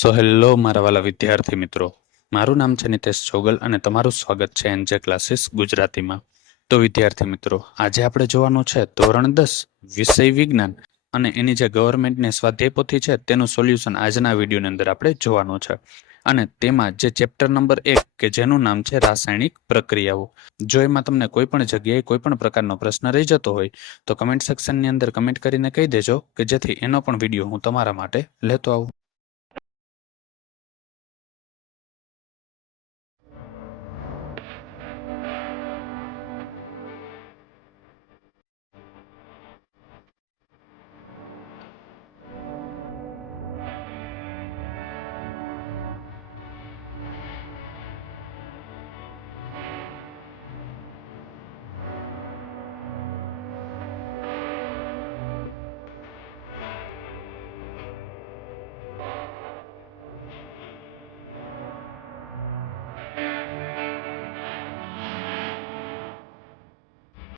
So hello મારા વાલા વિદ્યાર્થી મિત્રો, મારું નામ છે નિતેશ જોગલ અને તમારું સ્વાગત છે એનજે ક્લાસીસ ગુજરાતીમાં. તો વિદ્યાર્થી મિત્રો, આજે આપણે જોવાનું છે ધોરણ 10 વિષય વિજ્ઞાન અને એની જે ગવર્મેન્ટની સ્વાધ્યાય પોથી છે તેનું સોલ્યુશન આજના વિડીયોની અંદર આપણે જોવાનું છે. અને તેમાં જે ચેપ્ટર નંબર 1 કે જેનું નામ છે રાસાયણિક પ્રક્રિયાઓ. જો એમાં તમને કોઈ પણ જગ્યાએ કોઈ પણ પ્રકારનો પ્રશ્ન રહી જતો હોય તો કમેન્ટ સેક્શનની અંદર કમેન્ટ કરીને કહી દેજો કે જેથી એનો પણ વિડીયો હું તમારા માટે લેતો આવું.